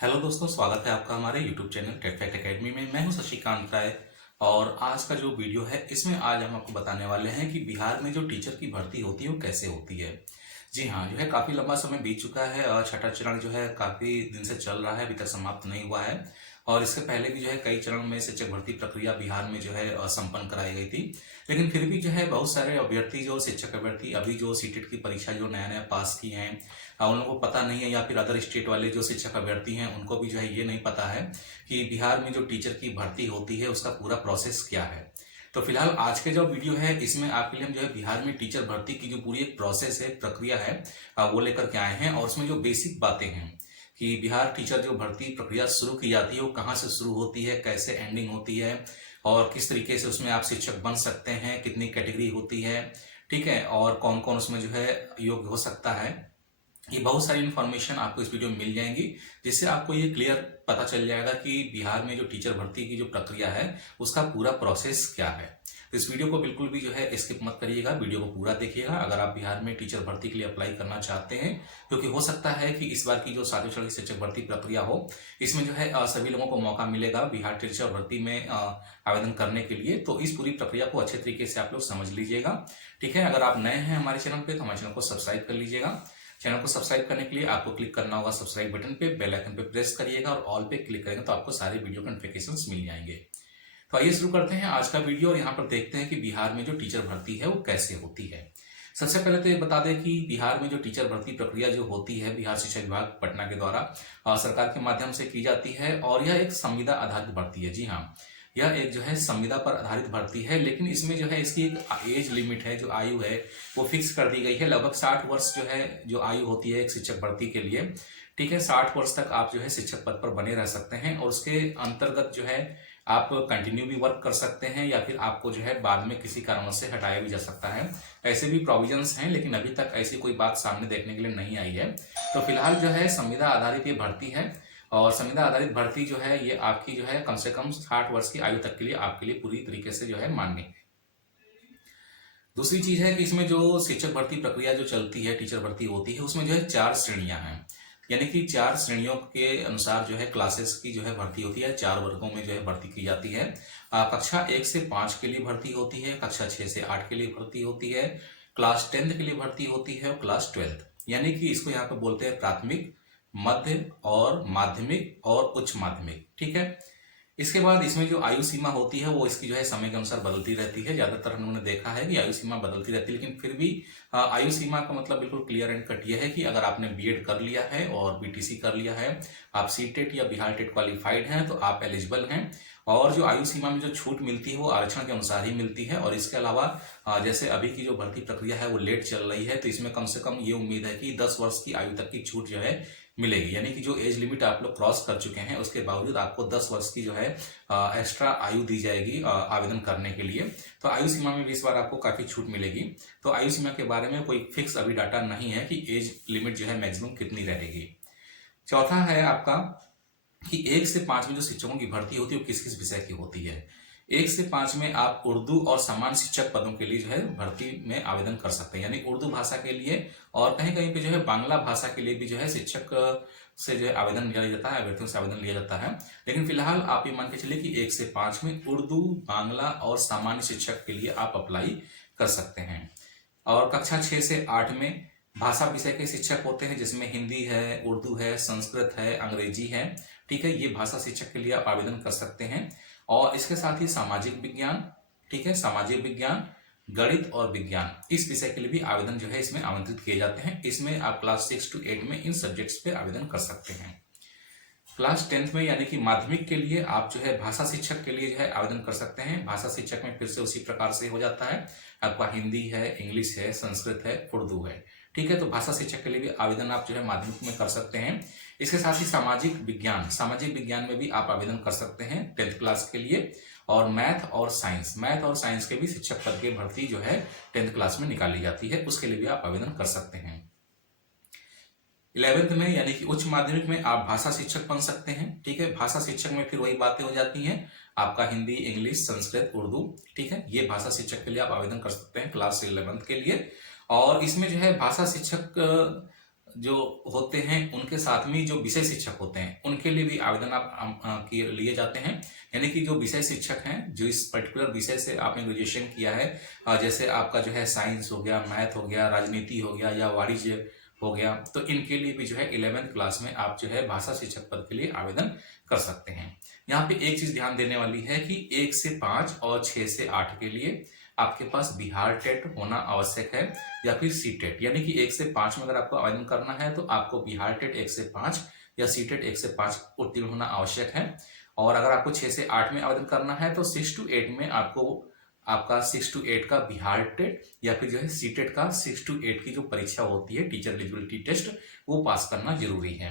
Hello दोस्तों, स्वागत है आपका हमारे YouTube channel Tech Fact Academy में। मैं हूं शशिकांत राय और आज का जो वीडियो है इसमें आज हम आपको बताने वाले हैं कि बिहार में जो टीचर की भर्ती होती है वो कैसे होती है। जी हाँ, जो है काफ़ी लंबा समय बीत चुका है और छठा चरण जो है काफ़ी दिन से चल रहा है, अभी तक समाप्त नहीं हुआ है। और इसके पहले भी जो है कई चरण में शिक्षक भर्ती प्रक्रिया बिहार में जो है संपन्न कराई गई थी। लेकिन फिर भी जो है बहुत सारे अभ्यर्थी जो शिक्षक अभ्यर्थी अभी जो सीटेट की परीक्षा जो नया नया पास की हैं, उन लोगों को पता नहीं है, या फिर अदर स्टेट वाले जो शिक्षक अभ्यर्थी हैं उनको भी जो है ये नहीं पता है कि बिहार में जो टीचर की भर्ती होती है उसका पूरा प्रोसेस क्या है। तो फिलहाल आज के जो वीडियो है इसमें आपके लिए हम जो है बिहार में टीचर भर्ती की जो पूरी एक प्रोसेस है, प्रक्रिया है, वो लेकर के आए हैं। और उसमें जो बेसिक बातें हैं कि बिहार टीचर जो भर्ती प्रक्रिया शुरू की जाती है वो कहाँ से शुरू होती है, कैसे एंडिंग होती है, और किस तरीके से उसमें आप शिक्षक बन सकते हैं, कितनी कैटेगरी होती है, ठीक है, और कौन कौन उसमें जो है योग्य हो सकता है। ये बहुत सारी इन्फॉर्मेशन आपको इस वीडियो में मिल जाएंगी, जिससे आपको ये क्लियर पता चल जाएगा कि बिहार में जो टीचर भर्ती की जो प्रक्रिया है उसका पूरा प्रोसेस क्या है। तो इस वीडियो को बिल्कुल भी जो है स्किप मत करिएगा, वीडियो को पूरा देखिएगा अगर आप बिहार में टीचर भर्ती के लिए अप्लाई करना चाहते हैं। क्योंकि हो सकता है कि इस बार की जो सातवें चरण की शिक्षक भर्ती प्रक्रिया हो, इसमें जो है सभी लोगों को मौका मिलेगा बिहार टीचर भर्ती में आवेदन करने के लिए। तो इस पूरी प्रक्रिया को अच्छे तरीके से आप लोग समझ लीजिएगा, ठीक है। अगर आप नए हैं हमारे चैनल पे तो हमारे चैनल को सब्सक्राइब कर लीजिएगा। चैनल को सब्सक्राइब करने के लिए आपको क्लिक करना होगा सब्सक्राइब बटन पे, बेल आइकन पे प्रेस करिएगा और ऑल पे क्लिक करेंगे तो आपको सारे वीडियो के नोटिफिकेशंस मिल जाएंगे। तो आइए शुरू करते हैं आज का वीडियो और यहाँ पर देखते हैं कि बिहार में जो टीचर भर्ती है वो कैसे होती है। सबसे पहले तो ये बता दें कि बिहार में जो टीचर भर्ती प्रक्रिया जो होती है बिहार शिक्षा विभाग पटना के द्वारा सरकार के माध्यम से की जाती है और यह एक संविदा आधारित भर्ती है। जी हाँ, यह एक जो है संविदा पर आधारित भर्ती है, लेकिन इसमें जो है इसकी एक एज लिमिट है, जो आयु है वो फिक्स कर दी गई है। लगभग 60 वर्ष जो है जो आयु होती है एक शिक्षक भर्ती के लिए, ठीक है। 60 वर्ष तक आप जो है शिक्षक पद पर बने रह सकते हैं और उसके अंतर्गत जो है आप कंटिन्यू भी वर्क कर सकते हैं या फिर आपको जो है बाद में किसी कारणों से हटाया भी जा सकता है। ऐसे भी प्रोविजंस हैं, लेकिन अभी तक ऐसी कोई बात सामने देखने के लिए नहीं आई है। तो फिलहाल जो है संविदा आधारित ये भर्ती है और संविदा आधारित भर्ती जो है ये आपकी जो है कम से कम 60 वर्ष की आयु तक के लिए आपके लिए पूरी तरीके से जो है मान्य। दूसरी चीज है कि इसमें जो शिक्षक भर्ती प्रक्रिया जो चलती है, टीचर भर्ती होती है, उसमें जो है 4 श्रेणियां हैं। यानी कि 4 श्रेणियों के अनुसार जो है क्लासेस की जो है भर्ती होती है, 4 वर्गों में जो है भर्ती की जाती है। कक्षा 1 से 5 के लिए भर्ती होती है, कक्षा 6 से 8 के लिए भर्ती होती है, क्लास 10th के लिए भर्ती होती है और क्लास 12th, यानी कि इसको यहाँ पे बोलते हैं प्राथमिक, मध्य और माध्यमिक और उच्च माध्यमिक, ठीक है। इसके बाद इसमें जो आयु सीमा होती है वो इसकी जो है समय के अनुसार बदलती रहती है। ज्यादातर हम लोगों ने देखा है कि आयु सीमा बदलती रहती है, लेकिन फिर भी आयु सीमा का मतलब बिल्कुल क्लियर एंड कट यह है कि अगर आपने बीएड कर लिया है और बीटीसी कर लिया है, आप सीटेट या बिहार टेट क्वालिफाइड हैं तो आप एलिजिबल हैं। और जो आयु सीमा में जो छूट मिलती है वो आरक्षण के अनुसार ही मिलती है। और इसके अलावा जैसे अभी की जो भर्ती प्रक्रिया है वो लेट चल रही है, तो इसमें कम से कम ये उम्मीद है कि 10 वर्ष की आयु तक की छूट जो है मिलेगी। यानी कि जो एज लिमिट आप लोग क्रॉस कर चुके हैं उसके बावजूद आपको 10 वर्ष की जो है एक्स्ट्रा आयु दी जाएगी आवेदन करने के लिए। तो आयु सीमा में भी इस बार आपको काफी छूट मिलेगी। तो आयु सीमा के बारे में कोई फिक्स अभी डाटा नहीं है कि एज लिमिट जो है मैक्सिमम कितनी रहेगी। चौथा है आपका कि 1 से 5 में जो शिक्षकों की भर्ती होती है वो किस किस विषय की होती है। 1 से 5 में आप उर्दू और सामान्य शिक्षक पदों के लिए जो है भर्ती में आवेदन कर सकते हैं, यानी उर्दू भाषा के लिए, और कहीं कहीं पे जो है बांग्ला भाषा के लिए भी जो है शिक्षक से जो है आवेदन लिया जाता है, अभ्यर्थियों से आवेदन लिया जाता है। लेकिन फिलहाल आप ये मान के चलिए कि 1 से 5 में उर्दू, बांग्ला और सामान्य शिक्षक के लिए आप अप्लाई कर सकते हैं। और कक्षा 6 से 8 में भाषा विषय के शिक्षक होते हैं, जिसमें हिंदी है, उर्दू है, संस्कृत है, अंग्रेजी है, ठीक है। ये भाषा शिक्षक के लिए आप आवेदन कर सकते हैं। और इसके साथ ही सामाजिक विज्ञान, ठीक है, सामाजिक विज्ञान, गणित और विज्ञान, इस विषय के लिए भी आवेदन जो है इसमें आमंत्रित किए जाते हैं। इसमें आप क्लास 6 to 8 में इन सब्जेक्ट्स पे आवेदन कर सकते हैं। क्लास 10th में यानी कि माध्यमिक के लिए आप जो है भाषा शिक्षक के लिए जो है आवेदन कर सकते हैं। भाषा शिक्षक में फिर से उसी प्रकार से हो जाता है, आपका हिंदी है, इंग्लिश है, संस्कृत है, उर्दू है, ठीक है। तो भाषा शिक्षक के लिए भी आवेदन आप जो है माध्यमिक में कर सकते हैं। इसके साथ ही सामाजिक विज्ञान, सामाजिक विज्ञान में भी आप आवेदन कर सकते हैं 10th क्लास के लिए। और मैथ और साइंस के भी शिक्षक पद की भर्ती जो है 10th क्लास में निकाली जाती है, उसके लिए भी आप आवेदन कर सकते हैं। 11th में यानी कि उच्च माध्यमिक में आप भाषा शिक्षक बन सकते हैं, ठीक है। भाषा शिक्षक में फिर वही बातें हो जाती हैं, आपका हिंदी, इंग्लिश, संस्कृत, उर्दू, ठीक है। ये भाषा शिक्षक के लिए आप आवेदन कर सकते हैं क्लास 11th के लिए। और इसमें जो है भाषा शिक्षक जो होते हैं उनके साथ में जो विषय शिक्षक होते हैं उनके लिए भी आवेदन आप के लिए जाते हैं। यानी कि जो विषय शिक्षक हैं, जो इस पर्टिकुलर विषय से आपने ग्रेजुएशन किया है, जैसे आपका जो है साइंस हो गया, मैथ हो गया, राजनीति हो गया या वाणिज्य हो गया, तो इनके लिए भी जो है 11th क्लास में आप जो है भाषा शिक्षक पद के लिए आवेदन कर सकते हैं। यहाँ पे एक चीज ध्यान देने वाली है कि 1 से 5 और 6 से 8 के लिए आपके पास बिहार टेट होना आवश्यक है या फिर सी टेट। यानी कि 1 से 5 में अगर आपको आवेदन करना है तो आपको बिहार टेट 1 से 5 या सी टेट 1 से 5 उत्तीर्ण होना आवश्यक है। और अगर आपको 6 से 8 में आवेदन करना है तो 6 to 8 में आपको आपका 6 to 8 का बिहार टेट या फिर जो है सी टेट का 6 to 8 की जो परीक्षा होती है, टीचर एलिजिबिलिटी टेस्ट, वो पास करना जरूरी है।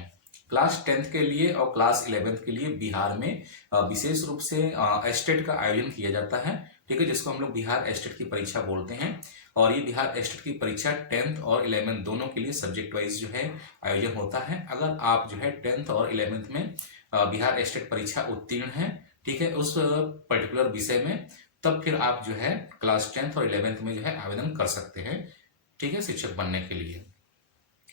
क्लास 10th के लिए और क्लास 11th के लिए बिहार में विशेष रूप से एस्टेट का आयोजन किया जाता है, ठीक है, जिसको हम लोग बिहार एस्टेट की परीक्षा बोलते हैं। और ये बिहार एस्टेट की परीक्षा 10th और 11th दोनों के लिए सब्जेक्ट वाइज जो है आयोजन होता है। अगर आप जो है 10th और 11th में बिहार एस्टेट परीक्षा उत्तीर्ण है, ठीक है, उस पर्टिकुलर विषय में, तब फिर आप जो है क्लास 10th और 11th में जो है आवेदन कर सकते हैं, ठीक है, शिक्षक बनने के लिए।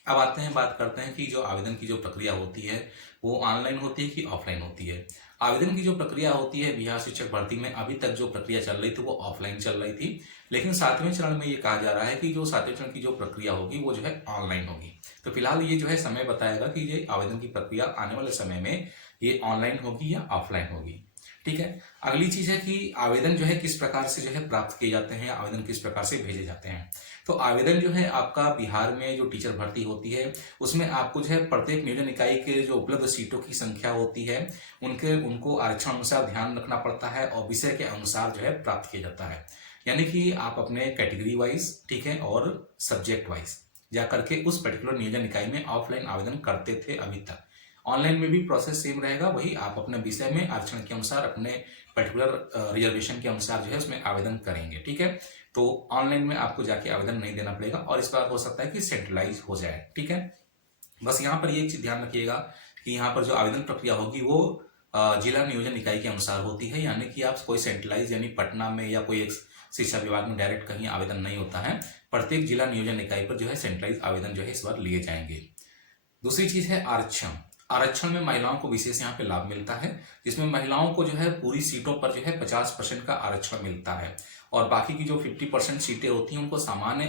अब आते हैं, बात करते हैं कि जो आवेदन की जो प्रक्रिया होती है वो ऑनलाइन होती है कि ऑफलाइन होती है। आवेदन की जो प्रक्रिया होती है बिहार शिक्षक भर्ती में, अभी तक जो प्रक्रिया चल रही थी वो ऑफलाइन चल रही थी, लेकिन 7वें चरण में ये कहा जा रहा है कि जो 7वें चरण की जो प्रक्रिया होगी वो जो है ऑनलाइन होगी। तो फिलहाल ये जो है समय बताएगा कि ये आवेदन की प्रक्रिया आने वाले समय में ये ऑनलाइन होगी या ऑफलाइन होगी, ठीक है। अगली चीज है कि आवेदन जो है किस प्रकार से जो है प्राप्त किए जाते हैं, आवेदन किस प्रकार से भेजे जाते हैं। तो आवेदन जो है आपका बिहार में जो टीचर भर्ती होती है उसमें आपको जो है प्रत्येक नियोजन इकाई के जो उपलब्ध सीटों की संख्या होती है उनको आरक्षण अनुसार ध्यान रखना पड़ता है और विषय के अनुसार जो है प्राप्त किया जाता है। यानी कि आप अपने कैटेगरी वाइज, ठीक है, और सब्जेक्ट वाइज जाकर के उस पर्टिकुलर नियोजन इकाई में ऑफलाइन आवेदन करते थे अभी तक। ऑनलाइन में भी प्रोसेस सेम रहेगा, वही आप अपने विषय में आरक्षण के अनुसार अपने पर्टिकुलर रिजर्वेशन के अनुसार जो है उसमें आवेदन करेंगे, ठीक है। तो ऑनलाइन में आपको जाके आवेदन नहीं देना पड़ेगा और इस बार हो सकता है कि सेंट्रलाइज हो जाए, ठीक है। बस यहाँ पर ये एक चीज ध्यान रखिएगा कि यहाँ पर जो आवेदन प्रक्रिया होगी वो जिला नियोजन इकाई के अनुसार होती है। यानी कि आप कोई सेंट्रलाइज यानी पटना में या कोई एक शिक्षा विभाग में डायरेक्ट कहीं आवेदन नहीं होता है, प्रत्येक जिला नियोजन इकाई पर जो है सेंट्रलाइज आवेदन जो है इस बार लिए जाएंगे। दूसरी चीज है आरक्षण। आरक्षण में महिलाओं को विशेष यहाँ पे लाभ मिलता है, जिसमें महिलाओं को जो है पूरी सीटों पर जो है 50% का आरक्षण मिलता है और बाकी की जो 50% सीटें होती हैं उनको सामान्य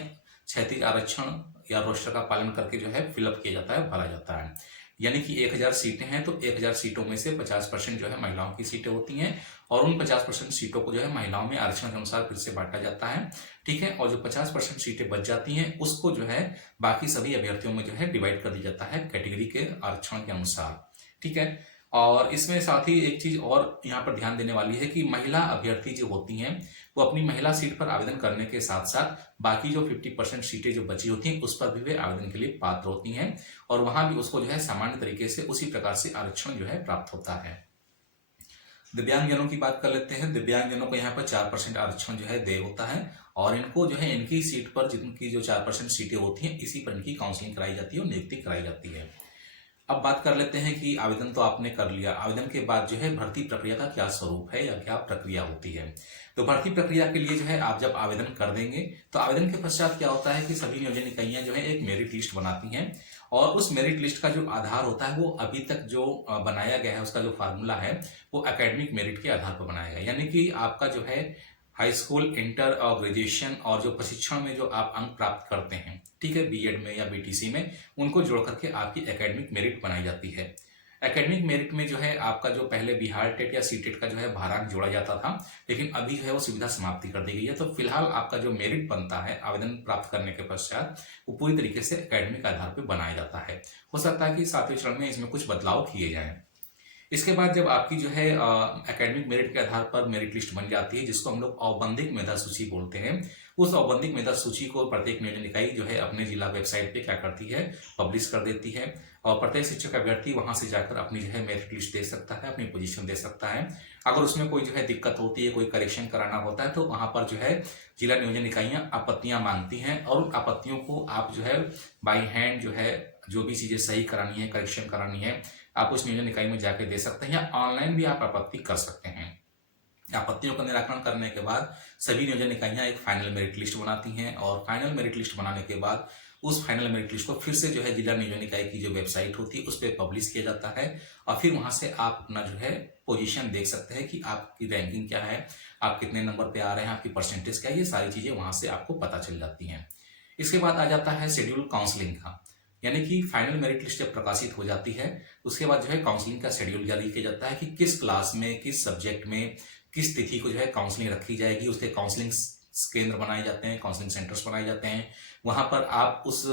क्षैतिज आरक्षण या रोस्टर का पालन करके जो है फिलअप किया जाता है, भरा जाता है। यानी कि 1000 सीटें हैं तो 1000 सीटों में से 50% जो है महिलाओं की सीटें होती हैं और उन 50% सीटों को जो है महिलाओं में आरक्षण के अनुसार फिर से बांटा जाता है, ठीक है। और जो 50% सीटें बच जाती हैं उसको जो है बाकी सभी अभ्यर्थियों में जो है डिवाइड कर दिया जाता है कैटेगरी के आरक्षण के अनुसार, ठीक है। और इसमें साथ ही एक चीज और यहाँ पर ध्यान देने वाली है कि महिला अभ्यर्थी जो होती हैं वो अपनी महिला सीट पर आवेदन करने के साथ साथ बाकी जो 50% सीटें जो बची होती हैं उस पर भी वे आवेदन के लिए पात्र होती हैं और वहां भी उसको जो है सामान्य तरीके से उसी प्रकार से आरक्षण जो है प्राप्त होता है। दिव्यांगजनों की बात कर लेते हैं। दिव्यांगजनों को यहाँ पर 4% आरक्षण जो है दे होता है और इनको जो है इनकी सीट पर जिनकी जो 4% सीटें होती हैं इसी पर इनकी काउंसलिंग कराई जाती है और नियुक्ति कराई जाती है। अब बात कर लेते हैं कि आवेदन तो आपने कर लिया, आवेदन के बाद जो है भर्ती प्रक्रिया का क्या स्वरूप है या क्या प्रक्रिया होती है। तो भर्ती प्रक्रिया के लिए जो है आप जब आवेदन कर देंगे तो आवेदन के पश्चात क्या होता है कि सभी नियोजन इकाइयां जो है एक मेरिट लिस्ट बनाती हैं और उस मेरिट लिस्ट का जो आधार होता है वो अभी तक जो बनाया गया है उसका जो फार्मूला है वो एकेडमिक मेरिट के आधार पर बनाया गया है। यानी कि आपका जो है हाई स्कूल, इंटर और ग्रेजुएशन और जो प्रशिक्षण में जो आप अंक प्राप्त करते हैं, ठीक है, बीएड में या बीटीसी में, उनको जोड़ करके आपकी एकेडमिक मेरिट बनाई जाती है। एकेडमिक मेरिट में जो है आपका जो पहले बिहार टेट या सी टेट का जो है भारांक जोड़ा जाता था, लेकिन अभी जो है वो सुविधा समाप्ति कर दी गई है। तो फिलहाल आपका जो मेरिट बनता है आवेदन प्राप्त करने के पश्चात वो पूरी तरीके से एकेडमिक आधार पर बनाया जाता है। हो सकता है कि 7वें चरण में इसमें कुछ बदलाव किए जाएं। इसके बाद जब आपकी जो है एकेडमिक मेरिट के आधार पर मेरिट लिस्ट बन जाती है जिसको हम लोग औपबंधिक मेधा सूची बोलते हैं, उस औपबंधिक मेधा सूची को प्रत्येक नियोजन इकाई जो है अपने जिला वेबसाइट पे क्या करती है, पब्लिश कर देती है और प्रत्येक शिक्षक अभ्यर्थी वहां से जाकर अपनी जो है मेरिट लिस्ट दे सकता है, अपनी पोजीशन दे सकता है। अगर उसमें कोई जो है दिक्कत होती है, कोई करेक्शन कराना होता है तो वहां पर जो है जिला नियोजन इकाइयां आपत्तियां मांगती हैं और उन आपत्तियों को आप जो है बाई हैंड जो है जो भी चीजें सही करानी है, करेक्शन करानी है, आप उस नियोजन इकाई में जाके दे सकते हैं या ऑनलाइन भी आप आपत्ति कर सकते हैं। आपत्तियों का निराकरण करने के बाद सभी नियोजन इकाइयां एक फाइनल मेरिट लिस्ट बनाती हैं और फाइनल मेरिट लिस्ट बनाने के बाद उस फाइनल मेरिट लिस्ट को फिर से जो है जिला नियोजन इकाई की जो वेबसाइट होती है उस पर पब्लिश किया जाता है और फिर वहां से आप अपना जो है पोजीशन देख सकते हैं कि आपकी रैंकिंग क्या है, आप कितने नंबर पे आ रहे हैं, आपकी परसेंटेज क्या है, ये सारी चीजें वहां से आपको पता चल जाती हैं। इसके बाद आ जाता है शेड्यूल काउंसलिंग का, यानी कि फाइनल मेरिट लिस्ट जब प्रकाशित हो जाती है उसके बाद जो है काउंसलिंग का शेड्यूल जारी किया जाता है कि किस क्लास में, किस सब्जेक्ट में, किस तिथि को जो है काउंसलिंग रखी जाएगी। उसके काउंसलिंग केंद्र बनाए जाते हैं, काउंसलिंग सेंटर्स बनाए जाते हैं। वहां पर आप उस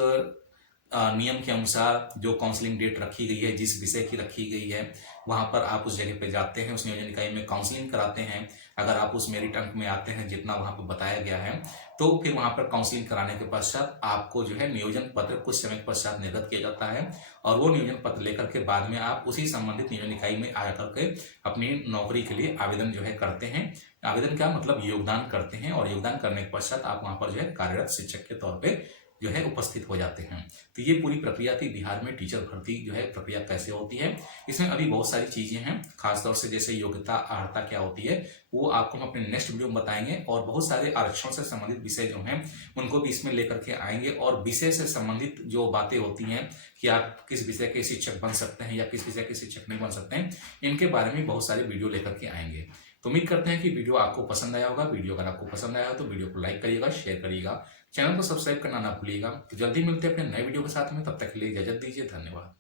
नियम के अनुसार जो काउंसलिंग डेट रखी गई है, जिस विषय की रखी गई है, वहां पर आप उस जगह पे जाते हैं, उस नियोजन इकाई में काउंसलिंग कराते हैं। अगर आप उस मेरिट अंक में आते हैं जितना वहां पर बताया गया है, तो फिर वहां पर काउंसलिंग कराने के पश्चात आपको जो है नियोजन पत्र कुछ समय के पश्चात निर्गत किया जाता है और वो नियोजन पत्र लेकर के बाद में आप उसी संबंधित नियोजन इकाई में आया करके अपनी नौकरी के लिए आवेदन जो है करते हैं। आवेदन का मतलब योगदान करते हैं और योगदान करने के पश्चात आप वहां पर जो है कार्यरत शिक्षक के तौर पे जो है उपस्थित हो जाते हैं। तो ये पूरी प्रक्रिया थी बिहार में टीचर भर्ती जो है प्रक्रिया कैसे होती है। इसमें अभी बहुत सारी चीजें हैं, खासतौर से जैसे योग्यता अर्हता क्या होती है वो आपको हम अपने नेक्स्ट वीडियो में बताएंगे और बहुत सारे आरक्षण से संबंधित विषय जो हैं उनको भी इसमें लेकर के आएंगे और विषय से संबंधित जो बातें होती हैं कि आप किस विषय के शिक्षक बन सकते हैं या किस विषय के शिक्षक नहीं बन सकते हैं, इनके बारे में बहुत सारे वीडियो लेकर के आएंगे। तो उम्मीद करते हैं कि वीडियो आपको पसंद आया होगा। वीडियो अगर आपको पसंद आया हो तो वीडियो को लाइक करिएगा, शेयर करिएगा, चैनल को सब्सक्राइब करना ना भूलिएगा। तो जल्दी मिलते हैं अपने नए वीडियो के साथ में, तब तक के लिए इजाजत दीजिए, धन्यवाद।